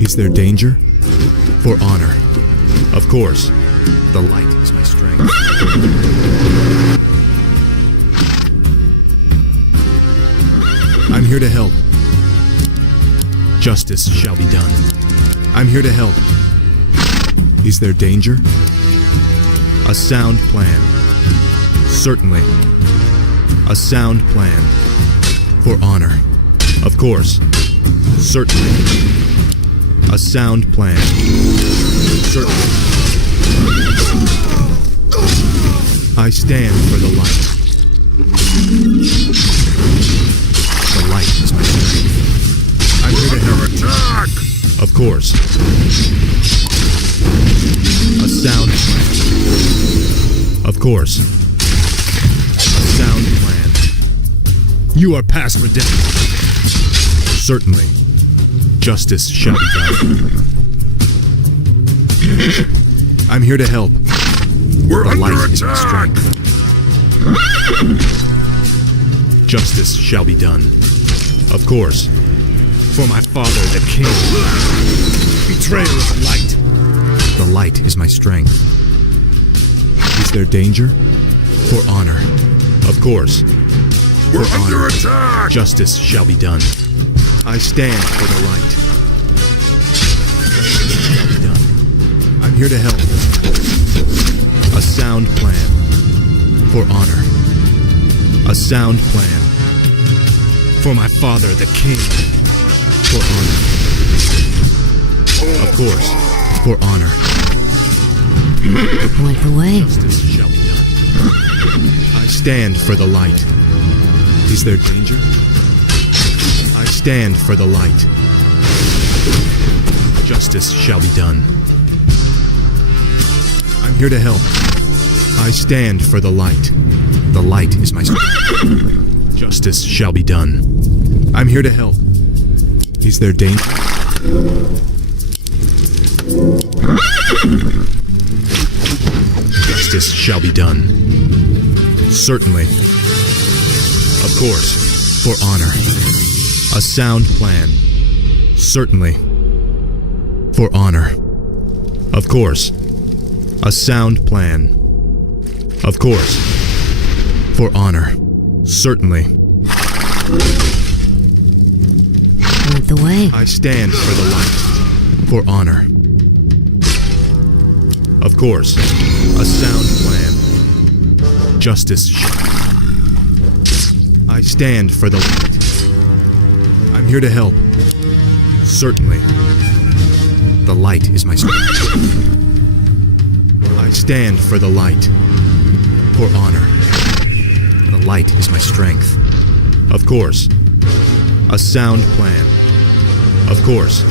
Is there danger? For honor. Of course. The light is my strength. I'm here to help. Justice shall be done. I'm here to help. Is there danger? A sound plan. Certainly. A sound plan. For honor. Of course. Certainly. A sound plan. Certainly. I stand for the light. The light is my strength. I'm here to help. Attack! Of course. A sound plan. Of course. A sound plan. You are past redemption. Certainly. Justice shall be done. I'm here to help. We're the light under is my attack! strength. Justice shall be done. Of course. For my father, the king. Betrayer of light. The light is my strength. Is there danger? For honor. Of course. We're For under honor. attack! Justice shall be done. I stand for the light. Justice shall be done. I'm here to help. A sound plan. For honor. A sound plan. For my father, the king. For honor. Of course. For honor. Point the way. Justice shall be done. I stand for the light. Is there danger? I stand for the light. Justice shall be done. I'm here to help. I stand for the light. The light is my strength. Justice shall be done. I'm here to help. Is there danger? Justice shall be done. Certainly. Of course. For honor. A sound plan. Certainly. For honor. Of course. A sound plan. Of course. For honor. Certainly. Point the way. I stand for the light. For honor. Of course. A sound plan. Justice. I stand for the light. I'm here to help. Certainly. The light is my strength. I stand for the light. For honor. The light is my strength. Of course. A sound plan. Of course.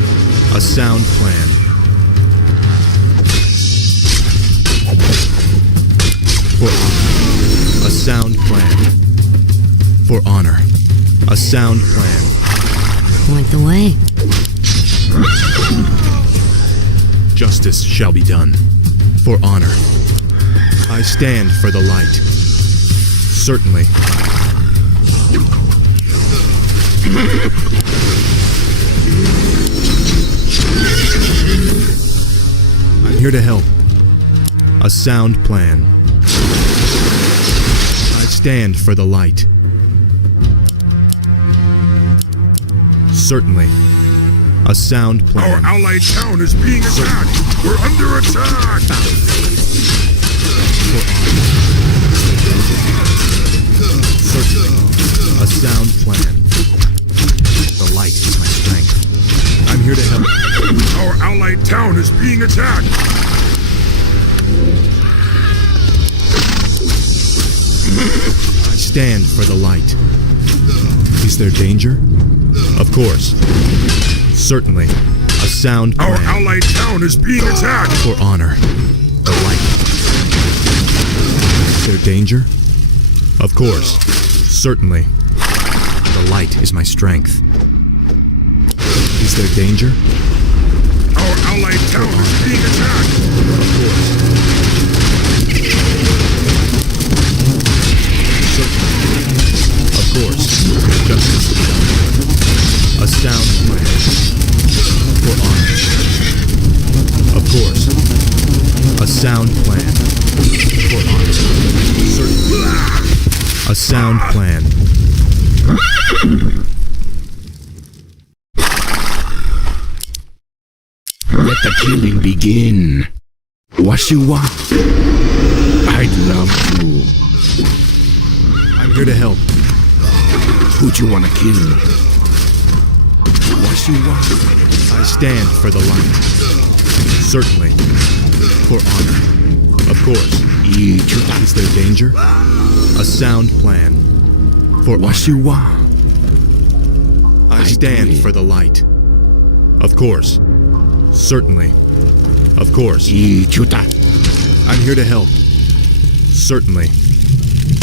A sound plan. For honor. A sound plan. For honor. A sound plan. Point the way. Justice shall be done. For honor. I stand for the light. Certainly. I'm here to help. A sound plan. I stand for the light. Certainly. A sound plan. Our allied town is being attacked! We're under attack! Certainly. A sound plan. The light is my strength. I'm here to help. Our allied town is being attacked! I stand for the light. Is there danger? Of course. Certainly. A sound plan. Our allied town is being attacked! For honor. The light. Is there danger? Of course. Certainly. The light is my strength. Is there danger? Our allied town is being attacked! Of course. Certainly. Of course. Justice. A sound plan. For honor. Of course. A sound plan. For honor. Certainly. A sound plan. Let the killing begin. What you want? I'd love to. I'm here to help. Who'd you wanna kill? What you want? I stand for the light. Certainly. For honor. Of course. Is there danger? A sound plan. For What honor. you want? I stand do it. for the light. Of course. Certainly. Of course. I'm here to help. Certainly.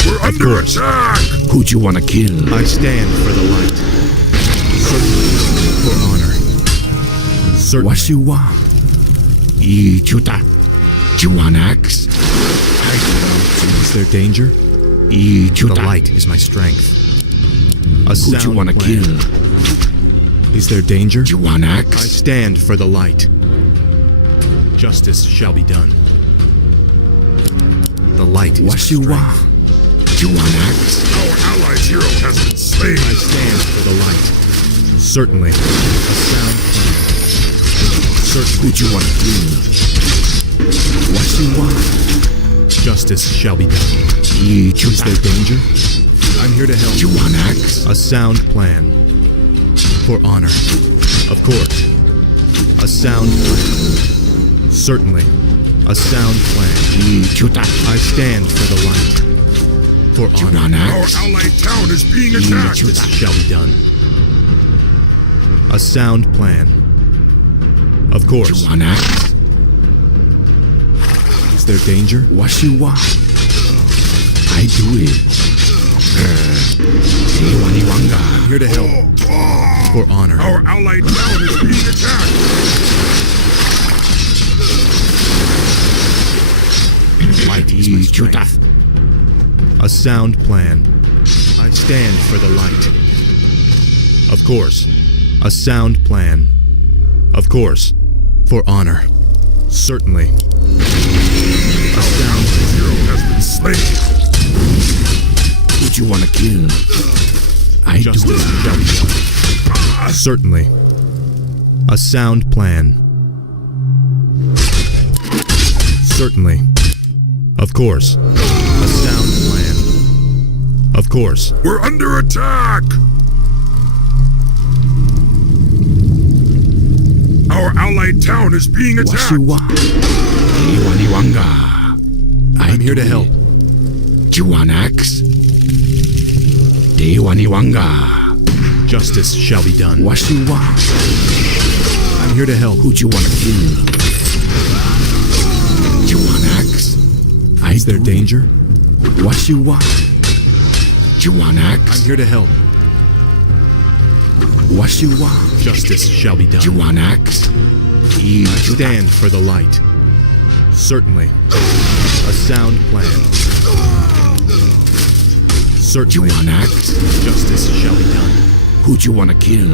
We're under course. attack! Who'd you wanna kill? I stand for the light. Certainly. For honor. Certainly. What you want? You want axe? I'd love Is there danger? to. The light is my strength. A Who'd you sound wanna plan. kill? Is there danger? You want I axe? stand for the light. Justice shall be done. The light is What my you strength. want? You want axe? Our allied hero has been slain! I stand for the light. Certainly. A sound plan. Certainly. Who'd you wanna kill? What you want? Justice shall be done. Is there danger? I'm here to help. You want axe? A sound plan. For honor. Of course. A sound plan. Certainly. A sound plan. I stand for the light. For You honor. want Our axe? allied town is being attacked! Justice shall be done. A sound plan. Of You course. want axe? Is there danger? What you want? I do it. I'm here to help. For honor. Our allied town is being attacked! Light is my strength. A sound plan. I stand for the light. Of course. A sound plan. Of course. For honor. Certainly. A sound Hero has been slain! Who'd you wanna kill? I do justice it. shall be done. Certainly. A sound plan. Certainly. Of course. A sound plan. Of course. We're under attack! Our allied town is being What attacked! you want? I'm here to help. You want axe? Wanga. Justice shall be done. What you want? I'm here to help. Who'd you wanna kill? You want axe? Is there danger? What you want? You want I'm axe? here to help. What you want? Justice shall be done. You want axe? I stand for the light. Certainly. A sound plan. You Certainly. want axe? Justice shall be done. Who'd you wanna kill?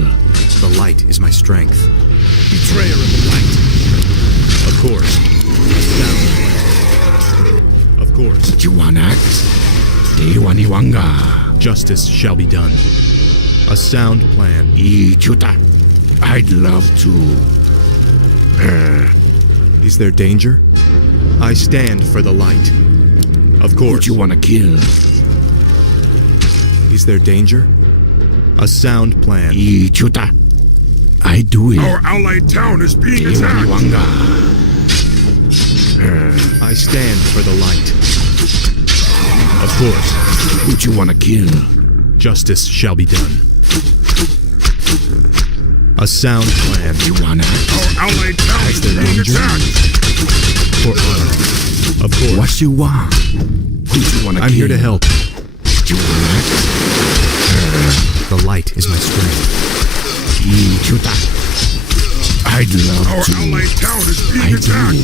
The light is my strength. Betrayer of the light. Of course. A sound plan. Of course. You want axe? Wanga. Justice shall be done. A sound plan. I'd love to. Is there danger? I stand for the light. Of Who'd course. you wanna kill? Is there danger? A sound plan. I do it. Our allied town is being attacked! Wanga. I stand for the light. Of course. Who'd you wanna kill? Justice shall be done. A sound plan. You want axe? Our allied town is there being danger? attacked! For honor. Of course. What you want? Who do you wanna I'm here to kill? help. Do you wanna axe? The light is my strength. Chuta. I'd love Our to. allied town is I being attacked. do.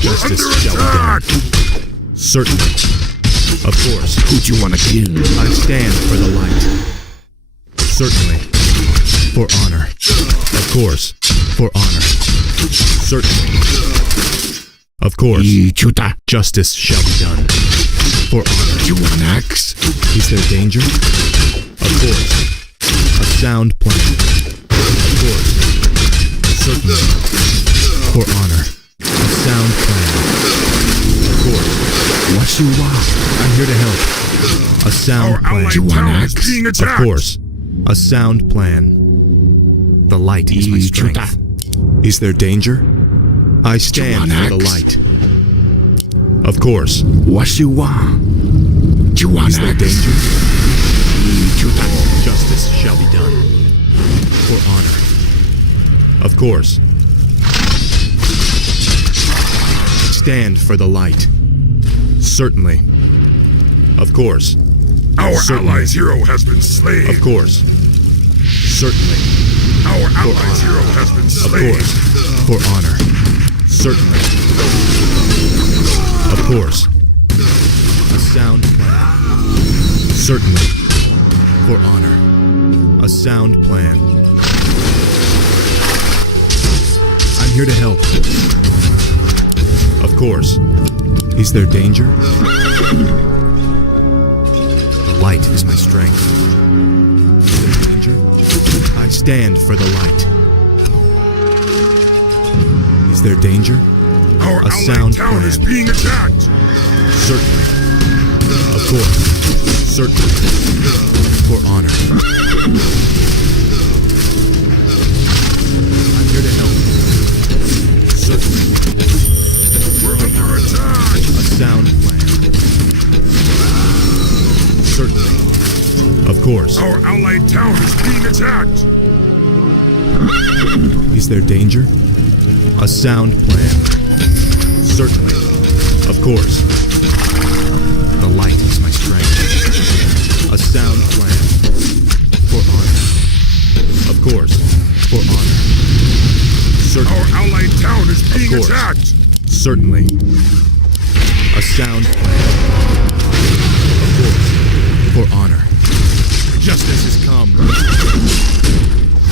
Justice Under shall be done. attack. Certainly. Of course. Who do you wanna kill? I stand for the light. Certainly. For honor. Of course. For honor. Certainly. Of course. Chuta. Justice shall be done. For honor. Do you want an axe? Is there danger? Of course. A sound plan. Of course. Certainly. For honor. A sound plan. Of course. What you want? I'm here to help. A sound Our plan. allied You want town is axe? being Of attacked. course. A sound plan. The light is my strength. Is there danger? I stand want for the axe? light. Of course. What you want? Do you want Is there axe? danger? Chuta. Justice shall be done. For honor. Of course. Stand for the light. Certainly. Of course. Our Certainly. allies' hero has been slain. Of course. Certainly. Our allies' hero has been Of slain. course. For honor. Certainly. Of course. A sound plan. Certainly. For honor. A sound plan. I'm here to help. Of course. Is there danger? The light is my strength. Is there danger? I stand for the light. Is there danger? Our A allied sound town is plan. being attacked. Certainly. Of course. Certainly. For honor. I'm here to help. Certainly. We're under attack. A sound plan. Certainly. Of course. Our allied town is being attacked. Is there danger? A sound plan. Certainly. Of course. The light is my strength. A sound plan. For honor. Of course. For honor. Certainly. Our allied town is being course. attacked. Certainly. A sound plan. Of course. For honor. Justice has come. We're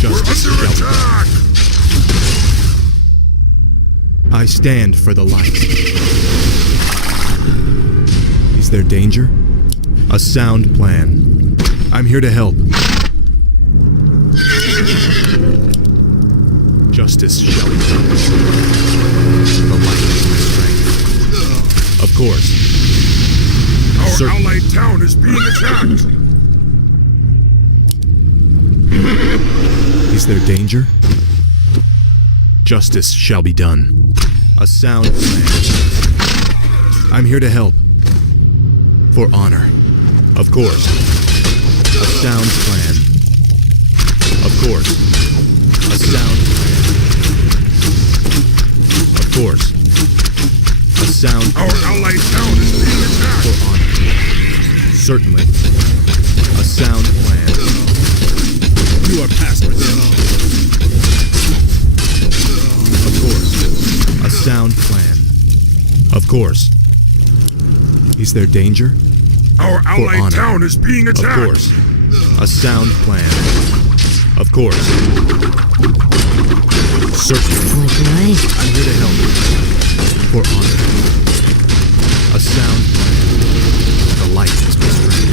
Justice under shall be done. attack. I stand for the light. Is there danger? A sound plan. I'm here to help. Justice shall be done. The light is my strength. Of course. Our Certainly. allied town is being attacked. Is there danger? Justice shall be done. A sound plan. I'm here to help. For honor. Of course. A sound plan. Of course. A sound plan. Of course. A sound Our allied town is being attacked. for honor. Certainly. A sound plan. You are past redemption. Of course. A sound plan. Of course. Is there danger? Our allied honor. town is being Of attacked. course. A sound plan. Of course. Certainly. Point the way. I'm here to help. For honor. A sound plan. The light is my strength.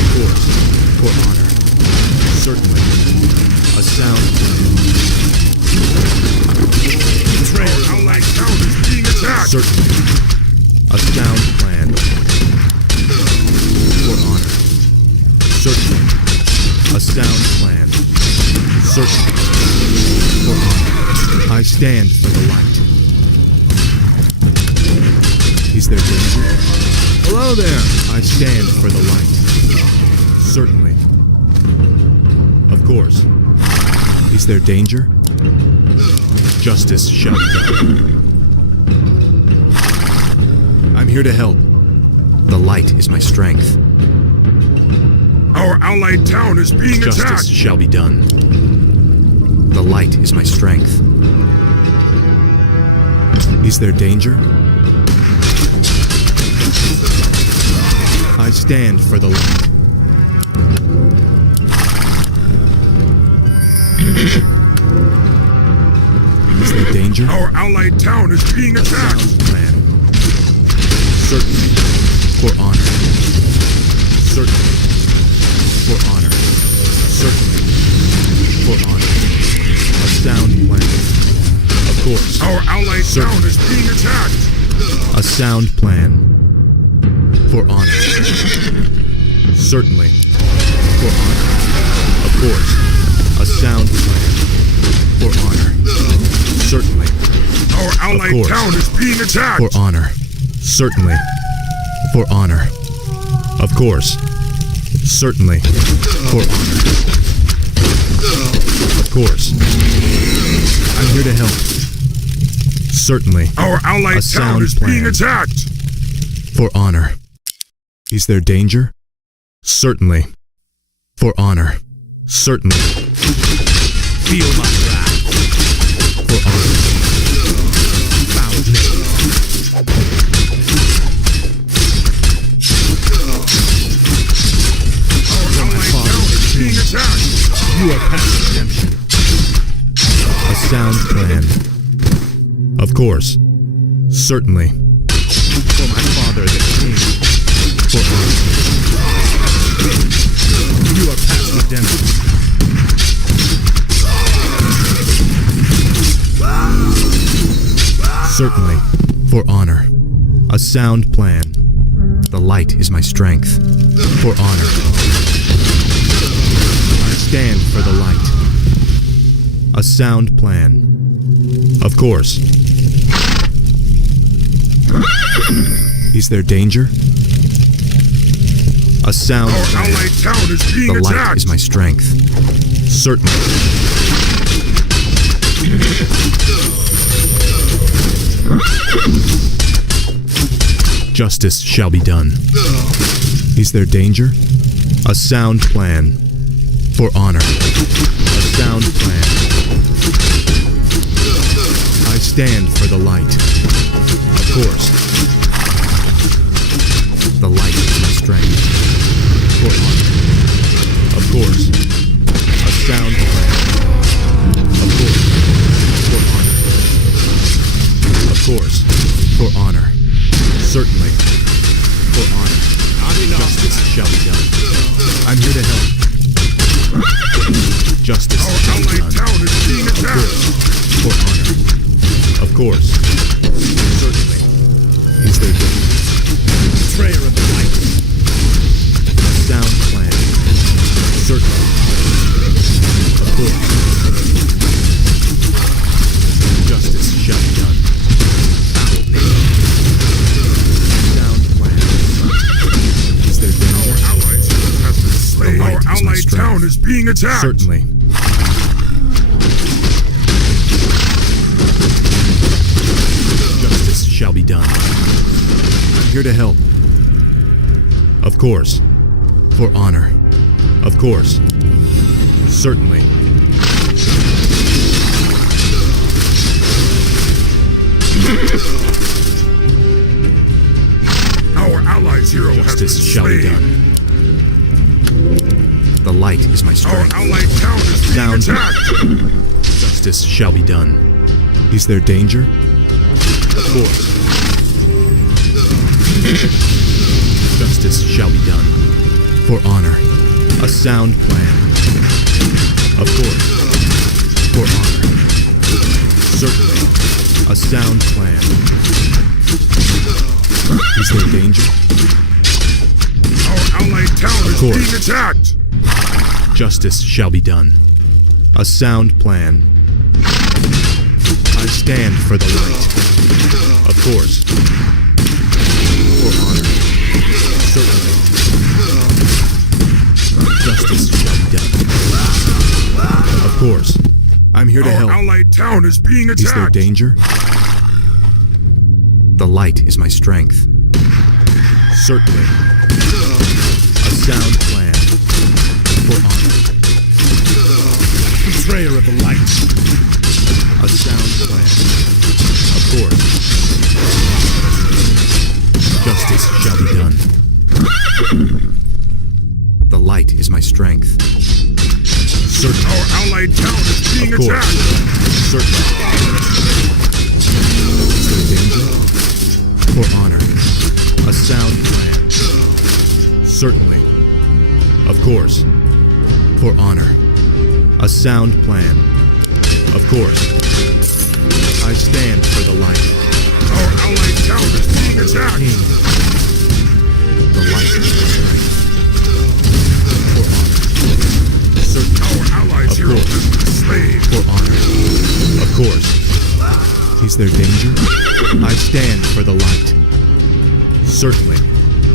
Of course. For honor. Certainly. A sound plan. Our allied town is being attacked. Certainly. A sound plan. For honor. Certainly. A sound plan. Certainly. For honor. I stand for the light. Is there danger? Hello there. I stand for the light. Certainly. Of course. Is there danger? Justice shall be done. I'm here to help. The light is my strength. Our allied town is being Justice attacked! shall be done. The light is my strength. Is there danger? I stand for the light. Is there danger? Our allied town is being attacked! Sound plan. Certainly. For honor. Certainly. For honor. Certainly. For honor. A sound plan. Of course. Our allied town is being attacked! A sound plan. For honor. Certainly. For honor. Of course. A sound plan. For honor. Certainly. Our allied course. town is being attacked! For honor. Certainly. For honor. Of course. Certainly. For honor. Of course. I'm here to help. Certainly. Our allied A town sound is being plan. attacked! For honor. Is there danger? Certainly. For honor. Certainly. Feel my wrath. For honor. Foul name. Our allied town is being attacked! You are past redemption. A sound plan. Of course. Certainly. For my father, the king. For honor. You are past redemption. Certainly. For honor. A sound plan. The light is my strength. For honor. I stand for the light. A sound plan. Of course. Is there danger? A sound Our plan. allied town is being The light attacked! is my strength. Certainly. Justice shall be done. Is there danger? A sound plan. For honor. A sound plan. I stand for the light. Of course. The light is my strength. For honor. Of course. A sound plan. Of course. For honor. Of course. For honor. Certainly. For honor. Justice shall be done. I'm here to help. Justice Our shall be allied done. town is being Of attacked! course. For honor. Of course. Certainly. Is there danger? Betrayer of the light. A sound plan. Certainly. Of course. Justice shall be done. Foul name. Sound plan. Is there danger? Our allies have been slain! light Our is my allied strength. town is being attacked! Certainly. Justice shall be done. I'm here to help. Of course. For honor. Of course. Certainly. Our allies' hero has been Justice shall be slain! done. The light is my Our strength. allied town is being Sound. attacked! Justice shall be done. Is there danger? Of course. Justice shall be done. For honor. A sound plan. Of course. For honor. Certainly. A sound plan. Is there danger? Our allied town is course. being attacked! Justice shall be done. A sound plan. I stand for the light. Of course. For honor. Certainly. Justice shall be done. Of course. I'm here to Our help. allied town is being Is there attacked! danger? The light is my strength. Certainly. A sound plan. For honor. Betrayer of the light. A sound plan. Of course. Justice shall be done. The light is my strength. Certainly. Our allied town is being Of course. attacked. Certainly. Is there danger? For honor. A sound plan. Certainly. Of course. For honor. A sound plan. Of course. I stand for the light. Our allied town is being attacked. King. The light is my strength. For honor. Certainly. Our allied Of hero course. has been slain. For honor. Of course. Is there danger? I stand for the light. Certainly.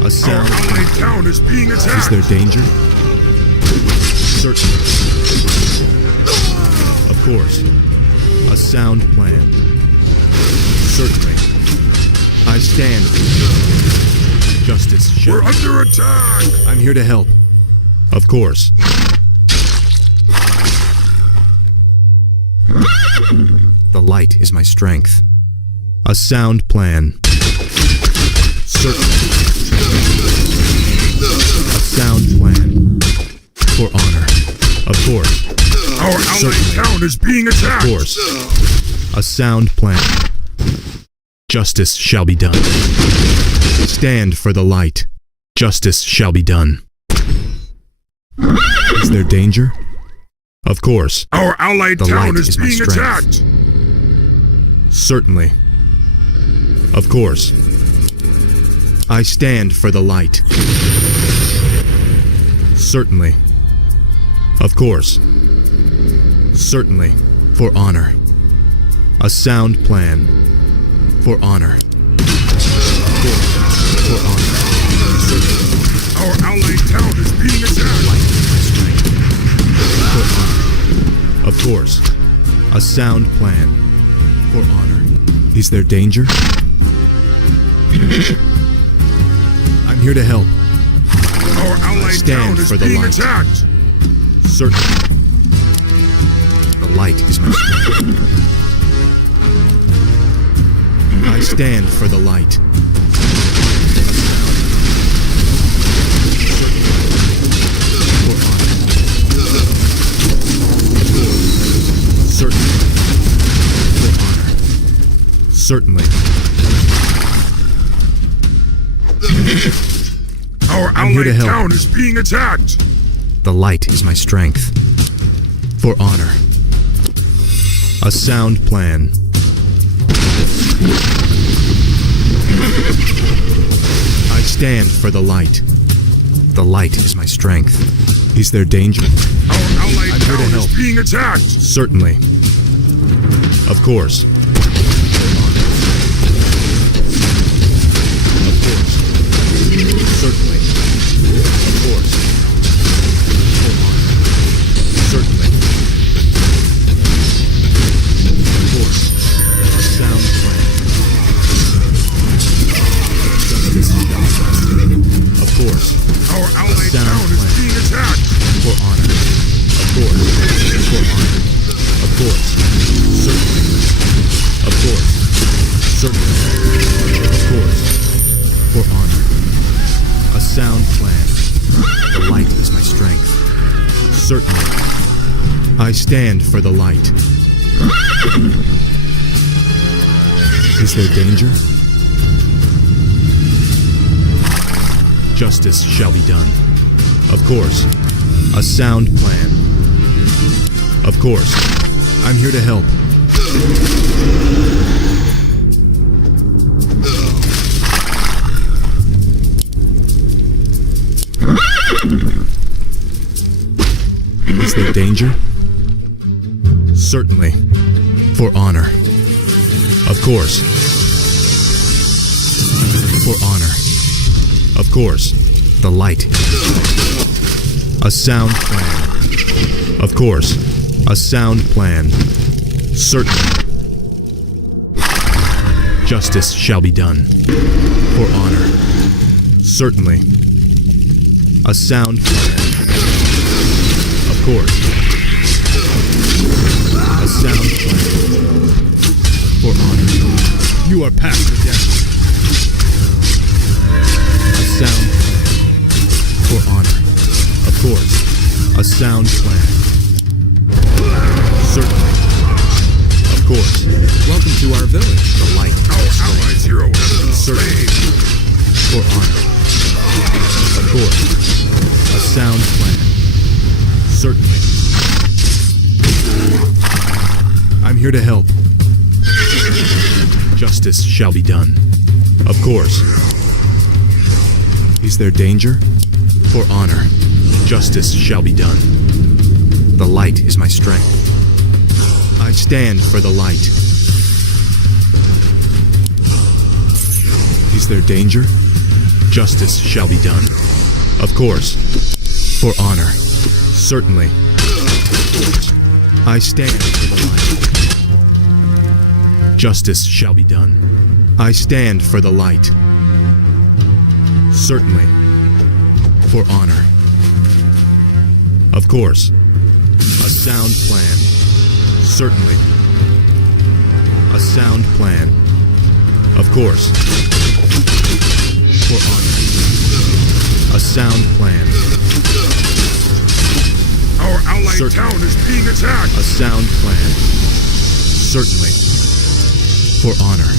A Our sound. allied town is being Is attacked. there danger? Certainly. Of course. A sound plan. Certainly. I stand. Justice shall. We're under attack. I'm here to help. Of course. The light is my strength. A sound plan. Certainly. A sound plan. For honor. Of course. Our allied Certainly. town is being attacked. Of course. A sound plan. Justice shall be done. Stand for the light. Justice shall be done. Is there danger? Of course. Our allied The town light is is my being strength. attacked. Certainly. Of course. I stand for the light. Certainly. Of course. Certainly. For honor. A sound plan. For honor. Of course. For honor. Certainly. Our allied town is being attacked. Light is my strength. For honor. Of course. A sound plan. For honor. Is there danger? I'm here to help. Our allied stand town is for the being light. attacked. Certainly. The light is my strength. I stand for the light. For honor. Certainly. For honor. Certainly. Our I'm here to allied help. town is being attacked. The light is my strength. For honor. A sound plan. I stand for the light. The light is my strength. Is there danger? Our allied I'm here to town help. is being attacked. Certainly. Of course. Of course. Certainly. Of course. For honor. Certainly. Of course. A sound plan. Justice shall be done. Of course. Our allied sound town is plan. being attacked. For honor. Of course. For honor. Of course. Certainly. Of course. Certainly. Of course. For honor. A sound plan. The light is my strength. Certainly. I stand for the light. Is there danger? Justice shall be done. Of course. A sound plan. Of course. I'm here to help. Is there danger? Certainly. For honor. Of course. For honor. Of course. The light. A sound plan. Of course. A sound plan. Certainly. Justice shall be done. For honor. Certainly. A sound plan. Of course. A sound plan. For honor. You are past redemption. A sound plan. For honor. Of course. A sound plan. Certainly. Of course. Welcome to our village. The light. Our allies' hero has been slain. For honor. Of course. A sound plan. Certainly. I'm here to help. Justice shall be done. Of course. Is there danger? For honor. Justice shall be done. The light is my strength. I stand for the light. Is there danger? Justice shall be done. Of course. For honor. Certainly. I stand for the light. Justice shall be done. I stand for the light. Certainly. For honor. Of course. A sound plan. Certainly. A sound plan. Of course. For honor. A sound plan. Our allied Certainly. town is being attacked. A sound plan. Certainly. For honor.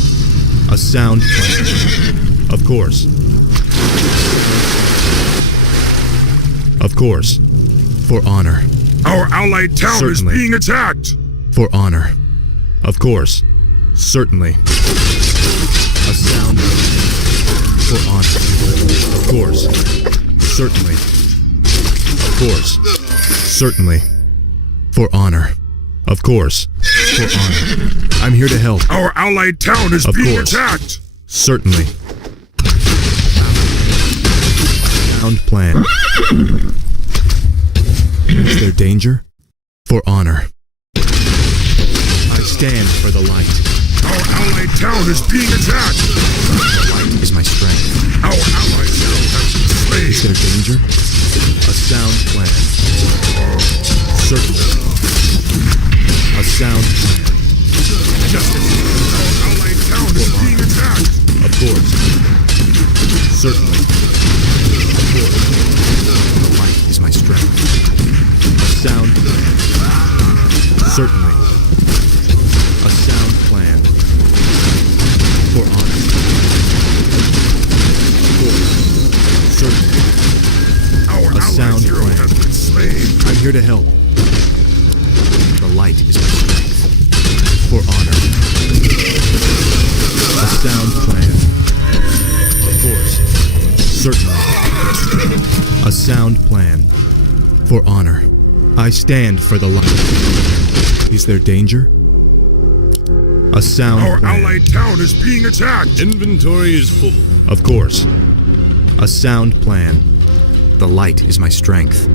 A sound plan. Of course. Of course. For honor. Our allied town Certainly. is being attacked. For honor. Of course. Certainly. A sound for honor. Of course. Certainly. Of course. Certainly. For honor. Of course. For honor. I'm here to help. Our allied town is Of being course. attacked. Certainly. Sound plan. Is there danger? For honor. I stand for the light. Our allied town is being attacked. The light is my strength. Our allies' hero has been slain. Is there danger? A sound plan. Certainly. A sound plan. Justice. Our allied town is being attacked. Of course. Certainly. Of course. The light is my strength. A sound plan. Certainly. A sound plan. For honor. Of course. Certainly. Our A allies' sound hero plan. has been slain. I'm here to help. The light is my strength. For honor. A sound plan. Of course. Certainly. A sound plan. For honor. I stand for the light. Is there danger? A sound Our plan. allied town is being attacked. Inventory is full. Of course. A sound plan. The light is my strength.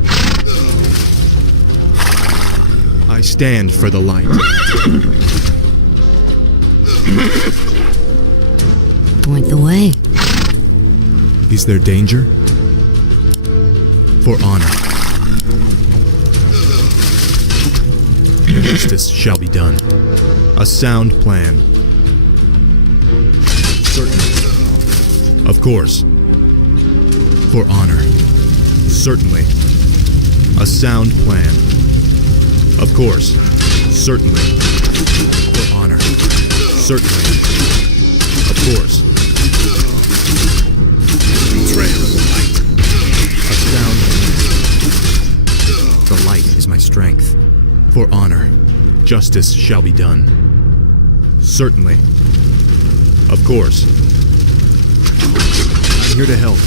I stand for the light. Point the way. Is there danger? For honor. Justice shall be done. A sound plan. Certainly. Of course. For honor. Certainly. A sound plan. Of course. Certainly. For honor. Certainly. Of course. Betrayal of the light. A sound plan. The light is my strength. For honor. Justice shall be done. Certainly. Of course. I'm here to help.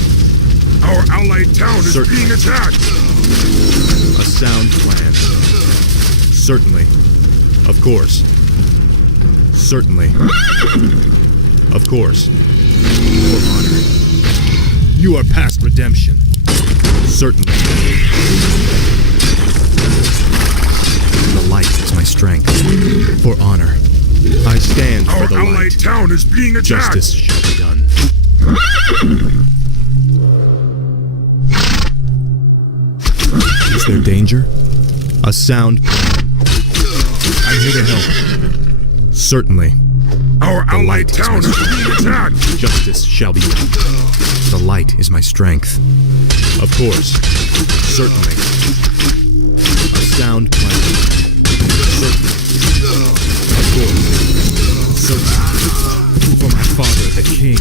Our allied town is Certainly. being attacked. A sound plan. Certainly. Of course. Certainly. Of course. For honor. You are past redemption. Certainly. The light is my strength. For honor. I stand for Our the allied light. town is being attacked. Justice shall be done. Is there danger? A sound plan. I'm here to help. Certainly. Our The allied light is town my is being attacked! Justice shall be done. The light is my strength. Of course. Certainly. A sound plan. Certainly. Of course. Certainly. For my father, the king.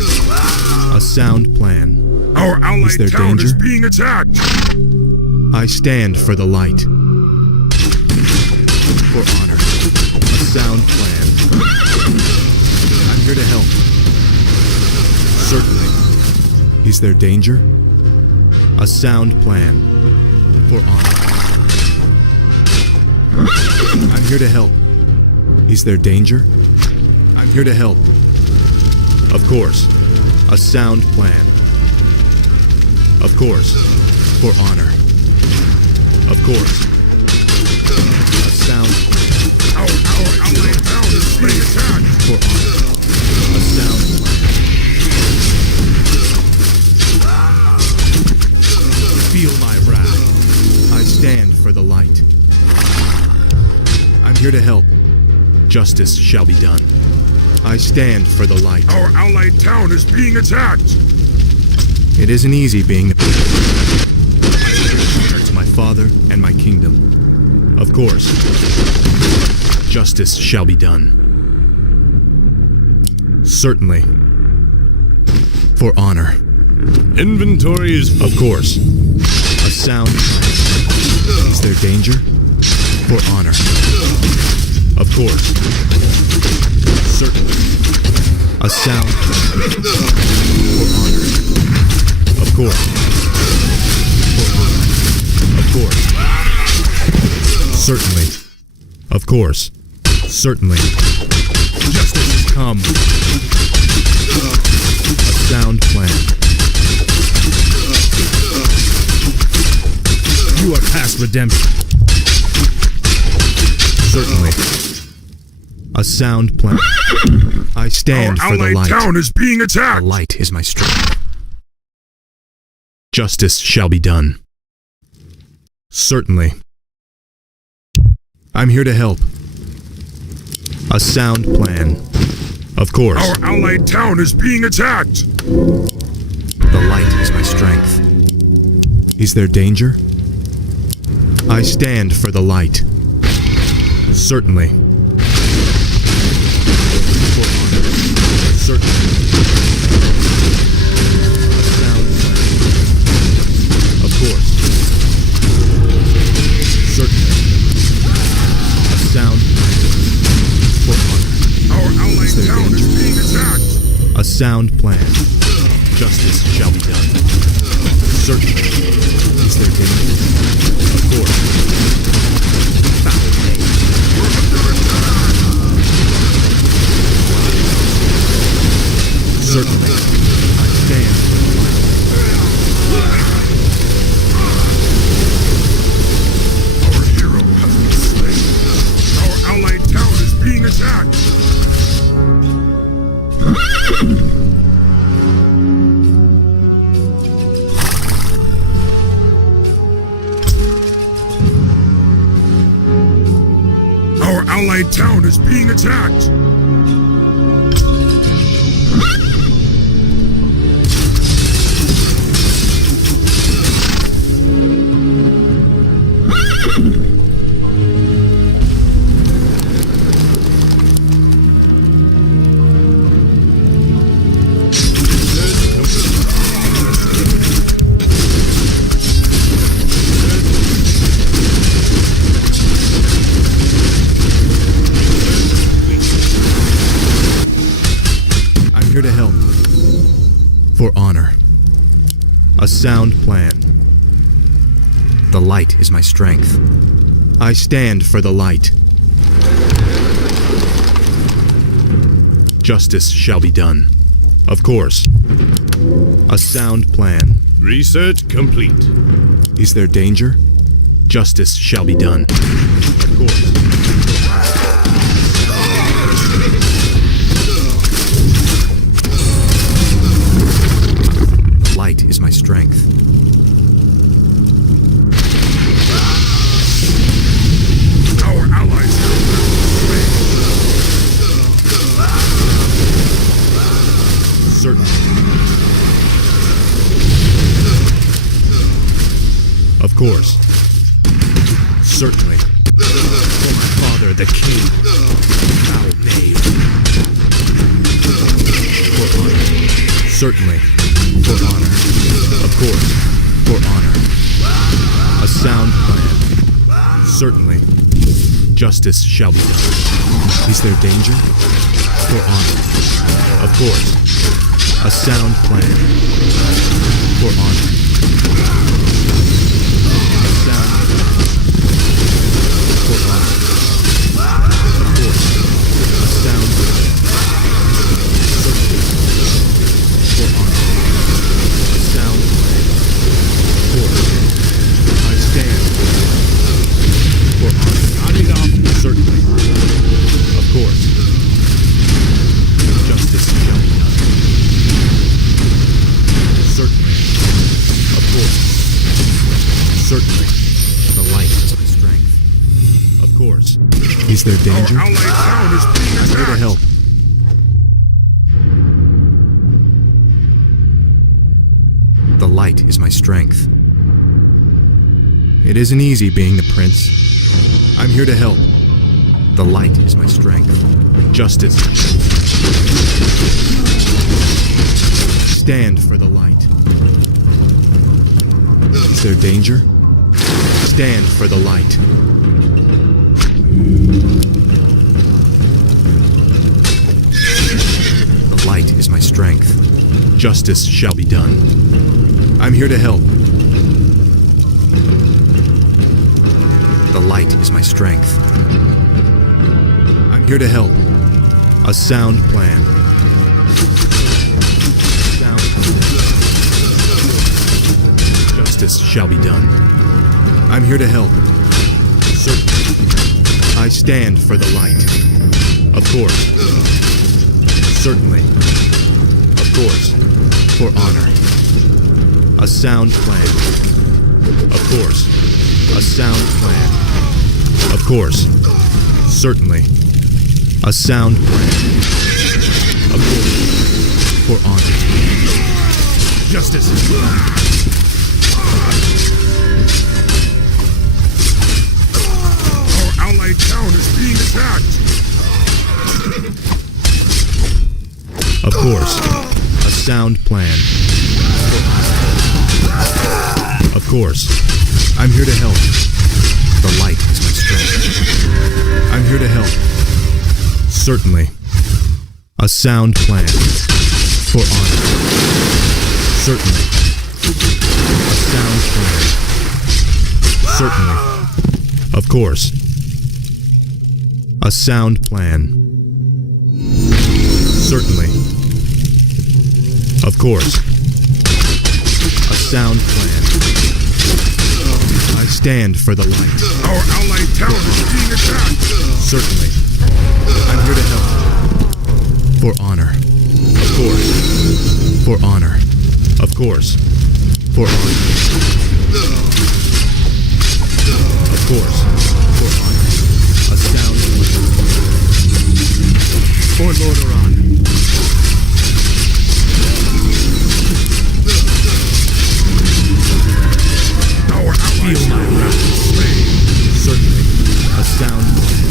A sound plan. Our allied there town is danger? being attacked! I stand for the light. For honor. A sound plan. I'm here to help. Certainly. Is there danger? A sound plan. For honor. I'm here to help. Is there danger? I'm here to help. Of course. A sound plan. Of course. For honor. Of course. A sound plan. Our allied town is being attacked! For honor. A sound plan. Feel my wrath. I stand for the light. I'm here to help. Justice shall be done. I stand for the light. Our allied town is being attacked! It isn't easy being the honor to my father and my kingdom. Of course. Justice shall be done. Certainly. For honor. Inventory is Of course. A sound plan. Is there danger? For honor. Of course. Certainly. A sound plan. For honor. Of course. For honor. Of course. Certainly. Of course. Certainly. Justice has come. A sound plan. You are past redemption. Certainly. A sound plan. I stand Our for the allied light. town is being The attacked! light is my strength. Justice shall be done. Certainly. I'm here to help. A sound plan. Of course. Our allied town is being attacked! The light is my strength. Is there danger? I stand for the light. Certainly. For honor. Certainly. A sound plan. Of course. Certainly. A sound plan. For honor. Our allied there town danger? is being attacked! A sound plan. Justice shall be done. Certainly. Is there danger? Of course. Foul play. We're under attack! Certainly. I stand for the light. Our hero has been slain! Our allied town is being attacked! Our allied town is being attacked! I'm here to help. For honor. A sound plan. The light is my strength. I stand for the light. Justice shall be done. Of course. A sound plan. research complete. Is there danger? Justice shall be done. Of course. Light is my strength. course. Certainly. For my father, the king. Foul knave. For honor. Certainly. For honor. Of course. For honor. A sound plan. Certainly. Justice shall be done. Is there danger? For honor. Of course. A sound plan. For honor. A sound plan. For honor. Of course. A sound plan. Certainly. For honor. A sound plan. Of course. I stand. For honor. Certainly. Of course. Justice shall be done. Certainly. Of course. Certainly. The light is my strength. Of course. Is there danger? Our allied town is being I'm here to attacked. help. The light is my strength. It isn't easy being the prince. I'm here to help. The light is my strength. Justice. Stand for the light. Is there danger? Stand for the light. The light is my strength. Justice shall be done. I'm here to help. The light is my strength. I'm here to help. A sound plan. Sound plan. Justice shall be done. I'm here to help. Certainly. I stand for the light. Of course. Certainly. Of course. For honor. A sound plan. Of course. A sound plan. Of course. Certainly. A sound plan. Of course. For honor. Justice is done. Our allied town is being attacked. Of course. A sound plan. Of course. I'm here to help. The light is my strength. I'm here to help. Certainly. A sound plan. For honor. Certainly. A sound plan. Certainly. Of course. A sound plan. Certainly. Of course. A sound plan. I stand for the light. Our allied town is being attacked. Certainly. I'm here to help. For honor. Of course. For honor. Of course. For honor. Of course. For honor. A sound plan. For Lord Oran. Our allied town has been slain. Certainly. A sound plan.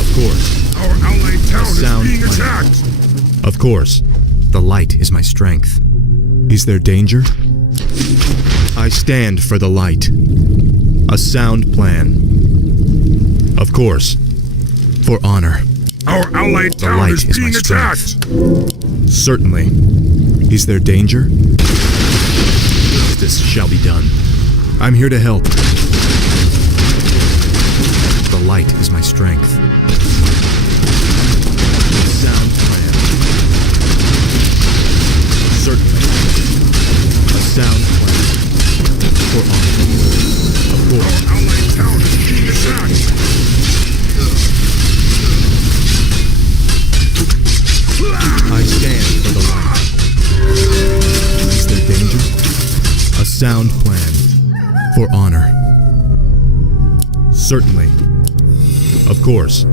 Of course. Our allied town is sound being plan. attacked. Of course. The light is my strength. Is there danger? I stand for the light. A sound plan. Of course. For honor. Our allied The town light is is my being attacked. strength. Certainly. Is there danger? Justice shall be done. I'm here to help. The light is my strength. Sound plan. Certainly. A sound plan. For honor. Of course. Our allied town is being attacked. I stand for the light. Is there danger? A sound plan. For honor. Certainly. Of course.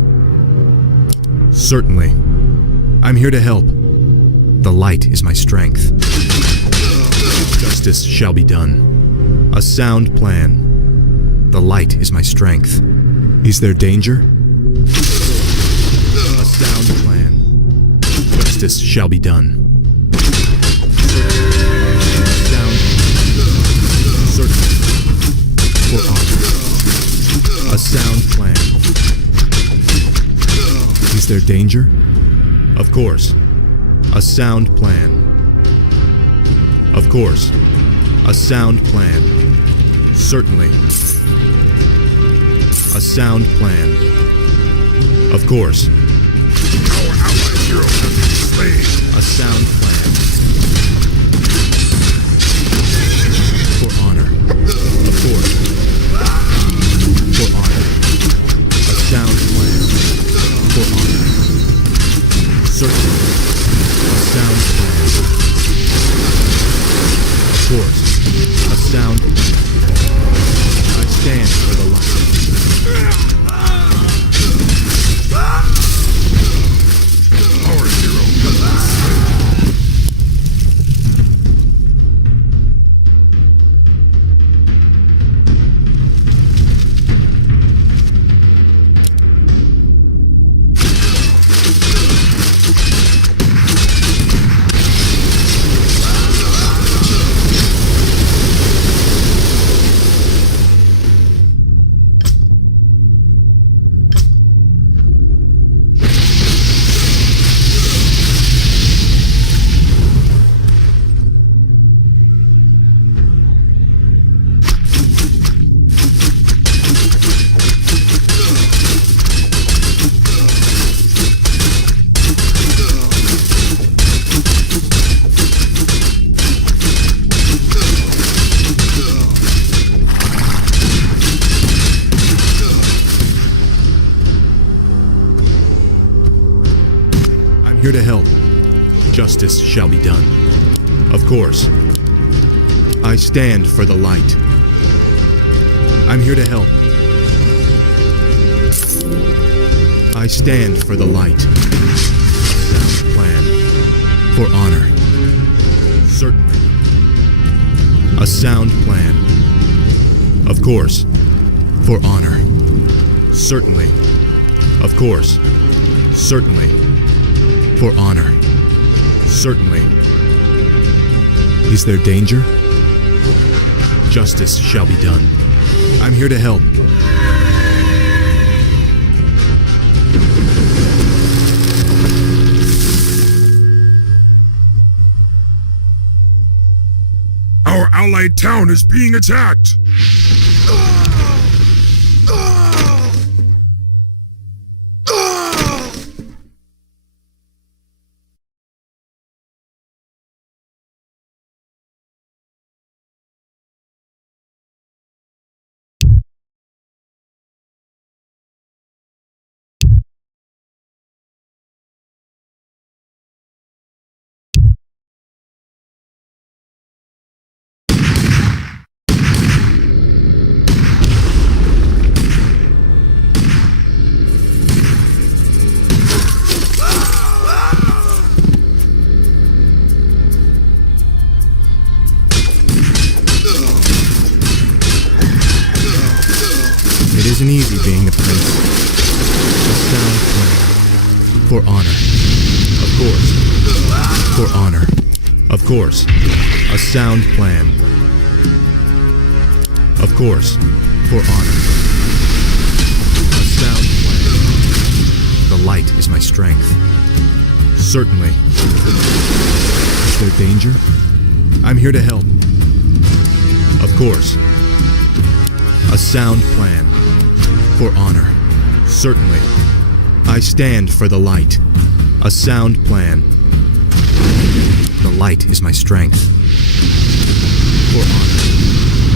Certainly. I'm here to help. The light is my strength. Justice shall be done. A sound plan. The light is my strength. Is there danger? A sound plan. Justice shall be done. Sound. Certain. For honor. A sound plan. Is there danger? Of course. A sound plan. Of course. A sound plan. Certainly. A sound plan. Of course. Our allied hero has been slain. A sound plan. For honor. Of course. For honor. A sound plan. For honor. Certainly. A sound plan. Of course. A sound plan. I stand for the light. Our hero has been slain. Here to help. Justice shall be done. Of course. I stand for the light. I'm here to help. I stand for the light. Sound plan. For honor. Certainly. A sound plan. Of course. For honor. Certainly. Of course. Certainly. For honor. Certainly. Is there danger? Justice shall be done. I'm here to help. Our allied town is being attacked. It isn't easy being a prince. A sound plan. For honor. Of course. For honor. Of course. A sound plan. Of course. For honor. A sound plan. The light is my strength. Certainly. Is there danger? I'm here to help. Of course. A sound plan. For honor. Certainly. I stand for the light. A sound plan. The light is my strength. For honor.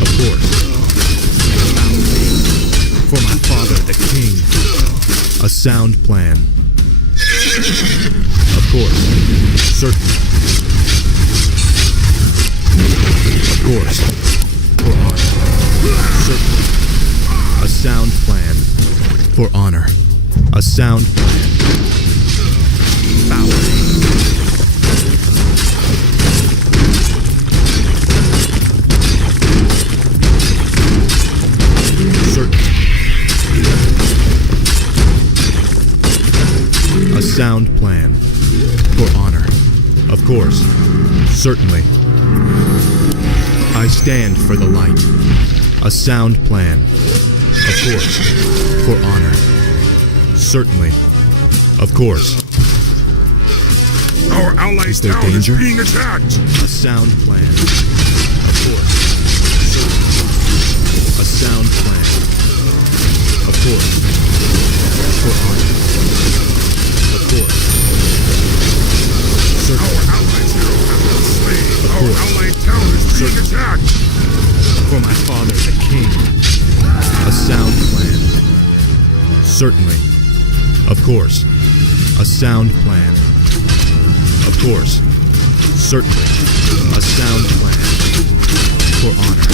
Of course. For my father, the king. A sound plan. Of course. Certainly. Of course. For honor. Certainly. A sound plan. For honor. A sound plan. Power. sound plan. For honor. Of course. Certainly. I stand for the light. A sound plan. Of course. For honor. Certainly. Of course. Our allied Is there town danger? is being attacked! A sound plan. Of course. Certainly. A sound plan. Of course. For honor. Of course. Our Certainly. allied hero has been slain! Our course. allied town is being attacked! For my father, the king. A sound plan. Certainly. Of course. A sound plan. Of course. Certainly. A sound plan. For honor.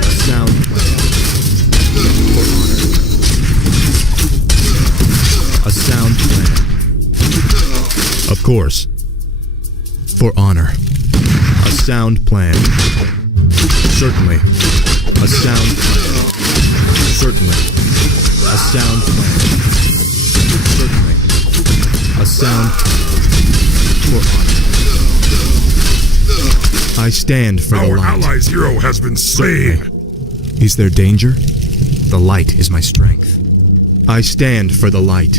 A sound plan. For honor. A sound plan. Of course. For honor. A sound plan. Certainly. A sound plan. Certainly. A sound plan. Certainly. A sound plan. For honor. I stand for the Our light. allies' hero has been slain! Is there danger? The light is my strength. I stand for the light.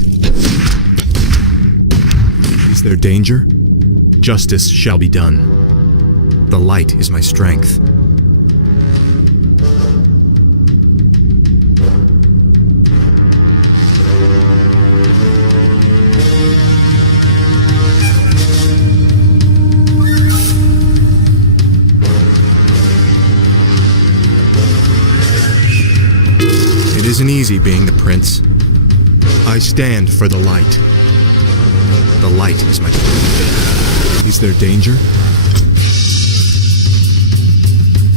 Is there danger? Justice shall be done. The light is my strength. It isn't easy being the prince. I stand for the light. The light is my strength. Is there danger?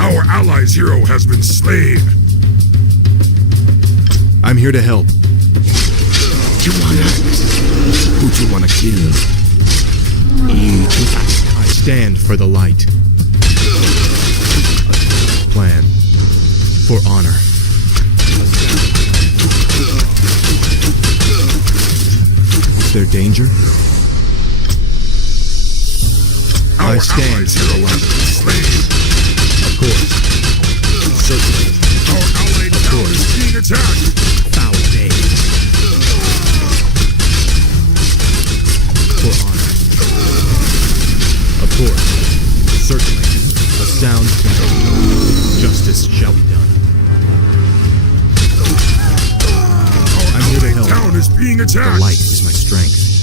Our allies' hero has been slain! I'm here to help. You wanna? Who you wanna kill? You too fast. I stand for the light. A plan. For honor. Is there danger? Our I stand allies' for the hero has light. been slain! Of course. Certainly. Our allied town is being attacked! Foul day. For honor. Of course. Certainly. A sound plan. Justice shall be done. Our I'm here to allied help. town is being The attacked! light is my strength.